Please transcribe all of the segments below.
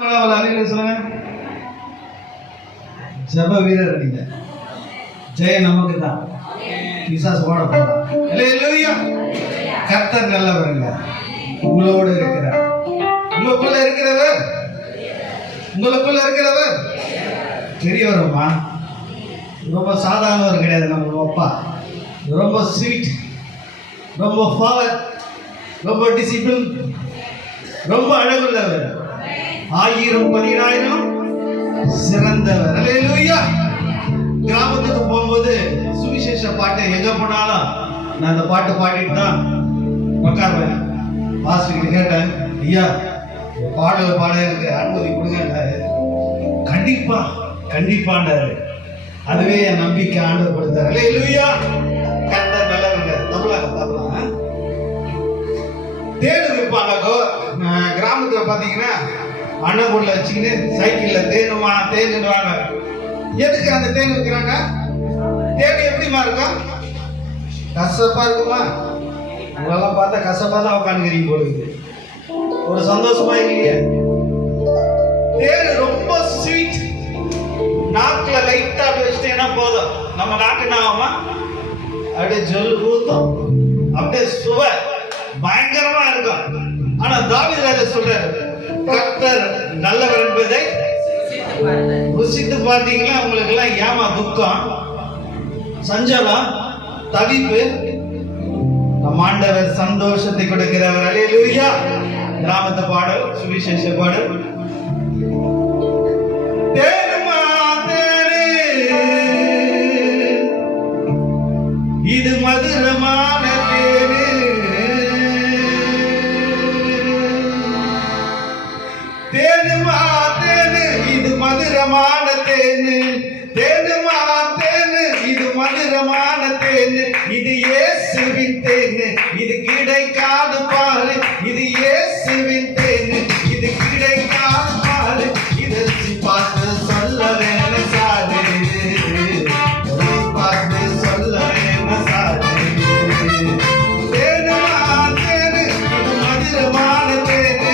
சொல்லுங்க. ஜப வீரர் நீங்க. ஜெய நமக்கு தான். பிசாசு ஓட போறான். அல்லேலூயா. கர்த்தர் நல்லவருங்க. உங்களோடு இருக்கிறார். உங்களுக்குள்ள இருக்கிறவர் பெரியவருமா. ரொம்ப சாதாரணவர் கிடையாது. நம்ம அப்பா ரொம்ப ஸ்வீட், ரொம்ப பவர், ரொம்ப டிசிப்ளின், ரொம்ப அழகுள்ளவர், 1000 சிறந்தவர். அல்லேலூயா. கிராமத்துக்கு போகும்போது சுவிசேஷ பாட்டு எங்க போனாலும் நான் அந்த பாட்டு பாடிட்டு தான் உட்காருவேன். பாஸ்டர் கேட்டேன், ஐயா பாடல் பாட எனக்கு அனுமதி கொடுங்க. கண்டிப்பாண்டாரு. அதுவே என் நம்பிக்கை ஆண்டவர் கொடுத்தாரு. அல்லேலூயா. கர்த்தர் நல்லவங்க. தப்பலாம் தேடு விற்பாங்க. கிராமத்துல பாத்தீங்கன்னா அண்ணன் வச்சுக்கிட்டு சைக்கிள்ல தேனுவாங்க. எதுக்கு அந்த தேன் விற்கிறாங்க? தேன் எப்படிமா இருக்கும்? கசப்பா இருக்குமா? உங்களெல்லாம் பார்த்தா கசப்பா தான் உட்காந்துக்கிறீங்க போலுது. ஒரு சந்தோஷமா இல்லையே. தேன் ரொம்ப ஸ்வீட். நாக்குல லைட்டா வச்சுட்டேன்னா போதும், நம்ம நாக்கு என்ன ஆகுமா? அப்படியே ஜொல்லு ஊத்தும், அப்படியே சுவை பயங்கரமா இருக்கும். ஆனா தாவீது ராஜா சொல்றாரு, கர்த்தர் நல்லவர் என்பதை ருசித்து பார்த்தீங்களா? உங்களுக்கு எல்லாம் ஏமா துக்கம், சஞ்சலம், தவிப்பு? நம் ஆண்டவர் சந்தோஷத்தை கொடுக்கிறவர். அல்லேலூயா. கிராமத்து பாடல், சுவிசேஷ பாடல். இது மதுரமான தேனு, தேனுமா தேனு, இது மதுரமான தேனு, தேனுமா தேனு, இது மதுரமான தேனு, இது இயேசுவின் தேனு, இது கிடைக்காது பாரு, இது இயேசுவின் தேனு, இது கிடைக்காது பாரு, இதை பார்த்து சொல்ல வேணும் சாரு, பார்த்து சொல்ல வேணும் சாரு. தேனுமா தேனு, இது மதுரமான தேனு,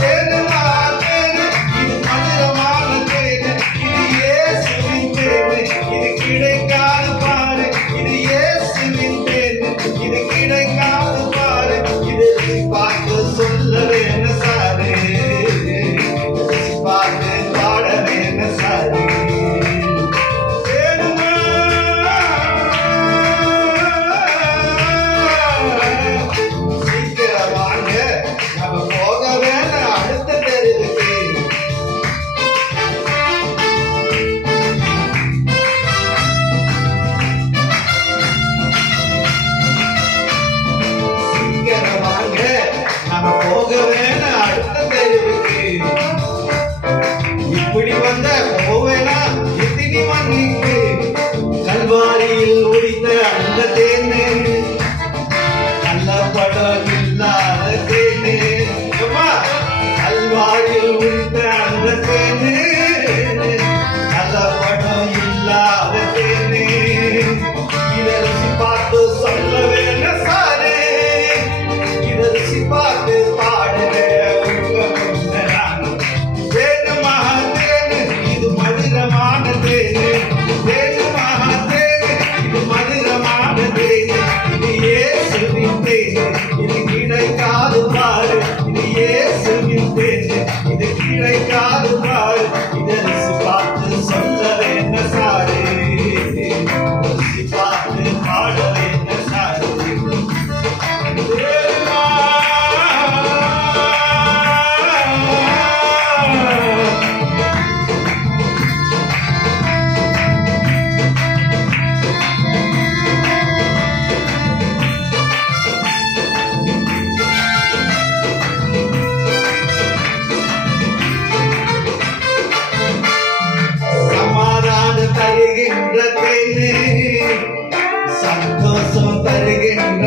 தேனுமா தேனு, இது மதுரமான தேனு, இது இயேசுவின் தேனு, இது கிடைக்காது பாரு, இது இயேசுவின் தேனு, இது கிடைக்காது பாரு, இது பார்த்து சொல்ல வேணும் சாரு, பார்த்து பாட வேணும் சாரு. சீக்கிரம் வாங்க, நம்ம போக வேணும் அடுத்த தெருவுக்கு. சீக்கிரம் வாங்க, நம்ம போக வேணும் அடுத்த தெருவுக்கு. இப்படி வந்த போவேனா எத்தினி மன்னிக்கு, கல்வாரியில் உடித்த அந்த தேனு, நல்ல படம் இல்லாத தேனு, கல்வாரியில் உடித்த அந்த தேனு, நல்ல படம் இல்லாத தேனு, இதை ருசி பார்த்து சொல்ல வேணும் சாரு, இதை ருசி பார்த்து பாடுற தேனுமா தேனு, இது மதுரமான தேனு, தேனுமா தேனு, இது மதுரமான தேனு, இது இயேசுவின் தேனு, இது கிடைக்காது பாரு, இது இயேசுவின் தேனு, இது கிடைக்காது பாரு, இதை ருசி பார்த்து சொல்ல வேணும் சாரு, ருசி பார்த்து பாட வேணும் சாரு. சமாதானம் தருகின்ற தேனு, சந்தோஷம் தருகின்ற